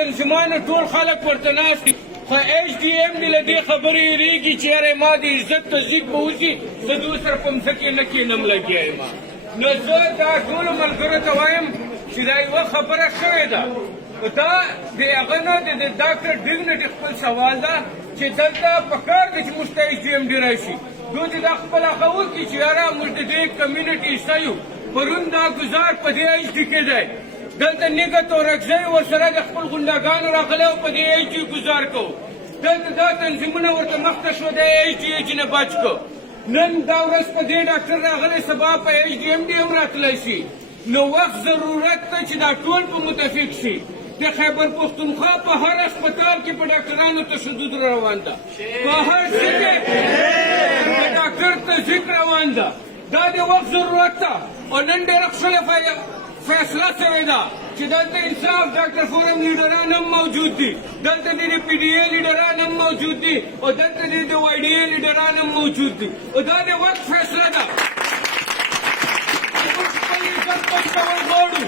تنظیمانو ټول خلک ورته ناست دي، خو ایچ ډي ایم ډي له دې خبرې یېرېږي چې یاره ما د عزت تصدیق به وشي، زه د ورسره په مځکې نه کښېنم لګیا یم. نو زه دا ټولو ملګرو ته وایم چې دا یوه خبره شوې ده، دا د هغه نه د ډاکټر ډیګنټي خپل سوال ده چې دلته پکار ده چې موږ ته ایچ ډي ایم ډي راشي. دوی دې دا خپل هغه وکړي چې یاره موږ د دې کمیونټي حصه یو، پرون دا ګزار په دې ایچ ډي کې دی، دلته نیګه تورکزی ورسره د خپل غونډاګانو راغلی او په دې ایچ ډي ګزار کوو. دلته دا تنظیمونه ورته مخته شو د ایچ ډي ایچ نه بچ کو. نن دا ورځ په دې ډاکټر راغلی، سبا په ایچ ډي ایم ډي هم راتلی شي. نو وخت ضرورت ته چې دا ټول په متفق شي. د خیبر پښتونخوا په هر هسپتال کې په ډاکټرانو تشدد روان ده، په هر څه کې د ډاکټر تضییق روان ده. دا د وخت ضرورت ده او نن ډېره ښکلې فیصله شوې ده چې دلته انصاف ډاکټر فورم لیډران هم موجود دي، دلته د پي ډي اے لیډران هم موجود دي او دلته د واي ډي اے لیډران هم موجود دي. او دا د وخت فیصله ده. موږ خپل عزت بچول غواړو،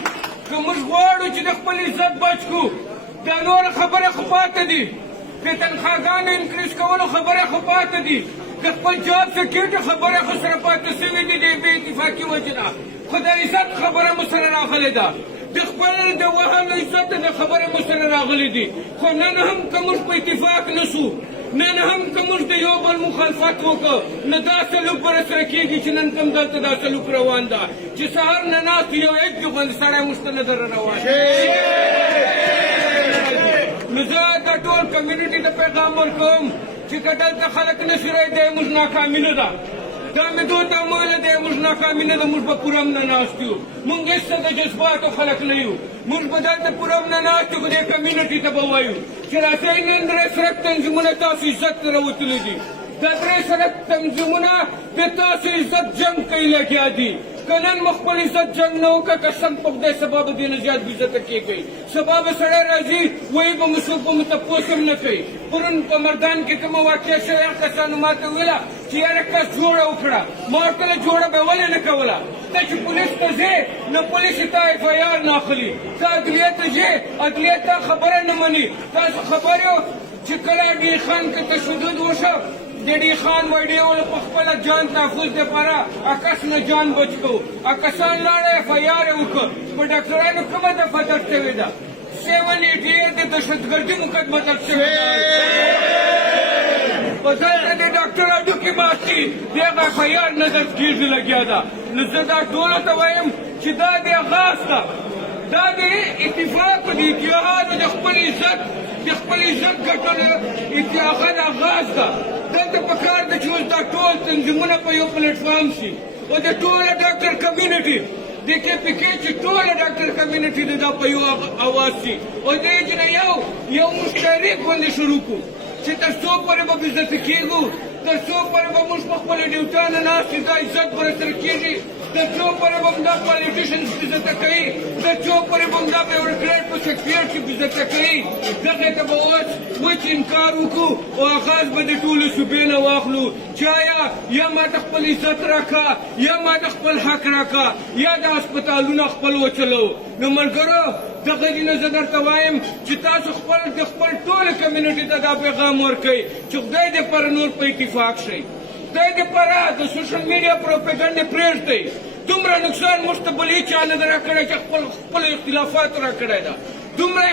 که موږ غواړو چې د خپل عزت بچ کړو، دا نوره خبره خو پاته دي، د تنخواګانو انکریز کولو خبره خو پاته دي، د خپل جاب سکیورټي خبره خو سره پاته سوې دي د بې اتفاقي وجې نه، خو د عزت خبره مو سره راغلې ده، د خپل د وهلو عزت د خبرې مو سره راغلې دي. خو نن هم که موږ په اتفاق نه سو، نن هم که موږ د یو بل مخالفت وکړو، نو دا سلوک به راسره کېږي چې نن کوم دلته دا سلوک روان ده چې سهار نه ناست یو ایچ ډي غوندې سړی موږ ته نه در روان. نو زه دا ټول کمیونټي ته پیغام ورکوم چې که دلته خلک نشي رایدی، موږ ناکامي نه ده. دا مې دوی ته وویله دی موږ ناکامي نه ده، موږ به پوره هم نه ناست یو، موږ هېڅ څه د جذباتو خلک نه یو، موږ به دلته پوره هم نه ناست یو، دې کمیونټي ته به وایو چې راسئ نن درې سړک تنظیمونه تاسو عزت ته راوتلي دي، دا درې سړک تنظیمونه د تاسو عزت جنګ کوي لګیا دي. که نن مو خپل عزت جنګ نه وکړه، قسم په خدای سبا به دې نه زیات بېعزته کېږئ. سبا به سړی راځي وایي به مو څوک به مو تپوس هم نه کوي. پرون په مردان کې کومه واقعه شوې، هغه کسانو ما ته وویله چې یاره کس جوړه وکړه. ما ورته ویله جوړه به ولې نه کوله؟ ته چې پولیس ته ځې نو پولیس یې تا اف آی آر نه اخلي، ته عدلیې ته ځې عدلیې تا خبره نه مني. تاسو خبر یو چې کله ډي خان کې تشدد وشو، د ډي خان واي ډي اول په خپله جان تحفظ دپاره کس نه جان بچ کړو، کسان لاړه اف آی آر یې وکړ. په ډاکټرانو کومه دفعه درد شوې ده؟ 788 د دهشتګردي مقدمه درد شوې ده. په دلته د ډاکټر هډوکي باس دي، د هغه اف آی آر نه درد کېږي لګیا ده. نو زه دا ټولو ته وایم چې دا د آغاز ده، دا د اتفاق د اتحادو د خپل عزت ګټلو اتحاد آغاز ده. دلته پکار ده چې اوس دا ټول تنظیمونه په یو پلیټفارم شي او د ټوله ډاکټر کمیونټي د کې پي کې چې ټوله ډاکټر کمیونټي دا په یو اواز شي او د دې نه یو مشترک غونډه شروع کړو چې تر څو پورې به بېعزته کېږو، تر څو پورې به موږ په خپلو ډیوټیانو ناست یو، دا عزت به راسره کېږي، تر څو پورې به دا پالیټیشنز بېعزته کوي، تر څو پورې به دا بیوروکریټ په سکرټریټ کې بېعزته کوي. دغې ته به اوس وچ انکار وکړو او آغاز به د ټولو صوبې نه واخلو چې آیا یا ما ته خپل عزت راکړه، یا ما ته خپل حق راکړه، یا د هسپتالونه خپل وچلو. نو ملګرو دغه دې نه زه درته وایم چې تاسو د خپل ټولې کمیونټي ته دا پیغام ورکوئ چې خدای دې پر نور په اتفاق شئ، خدای دې پره د سوشل میډیا پروپیګنډې پرېږدئ. دومره نقصان موږ ته بل هېچا نه ده راکړی چې خپلو اختلافاتو راکړی ده. دومره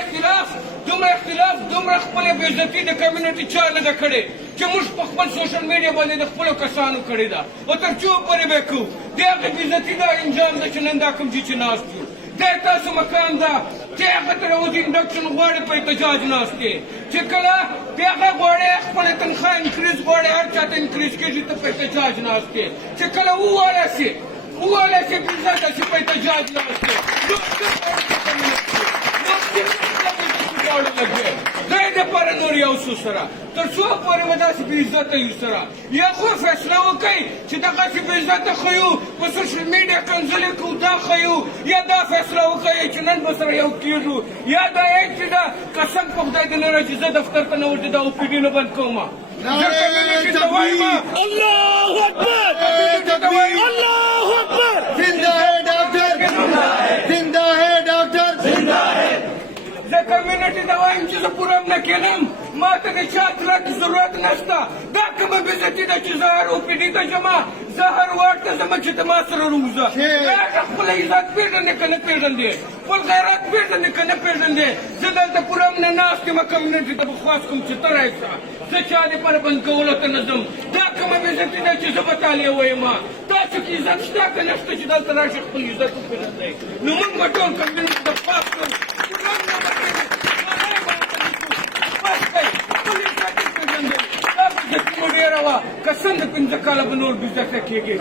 اختلاف دومره خپله بېعزتي د کمیونټي چا نه ده کړې چې موږ په خپل سوشل میډیا باندې د خپلو کسانو کړې ده. او تر څو پورې به یې کوو؟ د هغې بېعزتي دا انجام ده چې نن دا کوم ځای چې ناست یو، دا تاسو مکان ده چې هغه ته راوځي انډکشن غواړي په احتجاج ناست یې، چې کله د هغه غواړي خپله تنخوا انکریز غواړي، هر چا ته انکریز کېږي ته په احتجاج ناست یې، چې کله ووایه شي بېعزته شي په احتجاج ناست یې. خدای دې پره نور یو څو سره تر څو پورې به داسې بېعزته یو سره یا خو فیصله وکړئ چې دغسې بېعزته ښیو په سوشل میډیا کنځلې کوو دا ښیو، یا دا فیصله وکړئ چې نن به سره یو کېږو، یا دا ایک چې دا قسم په خدای دې نه راځي زه دفتر ته نه ورځي دا او پي ډي نه بند کوم. کمیونټي ته وایم الله اکبر، الله اکبر، زنده ہے ډاکټر، زنده ہے ډاکټر، زنده ہے. کمیونټي ته وایم چې زه پوره نه کېږم ما ته د چا تلک ضرورت نشته دا کومه بېزتي ده چې زه هر اوپیډي ته ځم زه هر واټ ته ځم چې ته ما سره روږده راشه خپل عزت پېژنې که نه پېژندې خپل غیرت پېژنې که نه پېژندې زه دلته پوره نه ناست یم کمیونټي ته به خواست کوم چې ته راشه زه چا دپاره بند کولو ته نه ځم دا کومه بېزتي ده چې زه به تاله ویم تاسو کې عزت شته که نشته چې دلته راشي خپل عزت وپېژنئ نو موږ به ټول کمیونټي ته پاس کړو ډېره وه که څنګه پنځه کاله به نور بېزته کېږي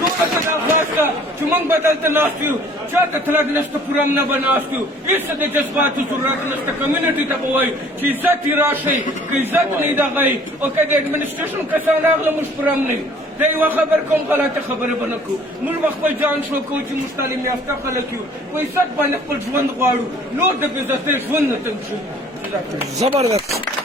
ټوله ته دا خاص ده چې موږ به دلته ناست یو چا ته تلک نشته پوره نه به ناست یو هېڅ د جذباتو ضرورت نشته کمیونټي ته به وایو چې عزت یې راشئ که عزت نه یې دغه یي او که د اډمنسټریشن کسان راغله موږ پوره نه یو دا یوه خبر کوم غلطه خبره به نه کوو موږ به خپل ځان شو کوو چې موږ تعلیم یافته خلک یو په عزت باندې خپل ژوند غواړو نور د بېزتۍ ژوند نه تنګ شو زبردست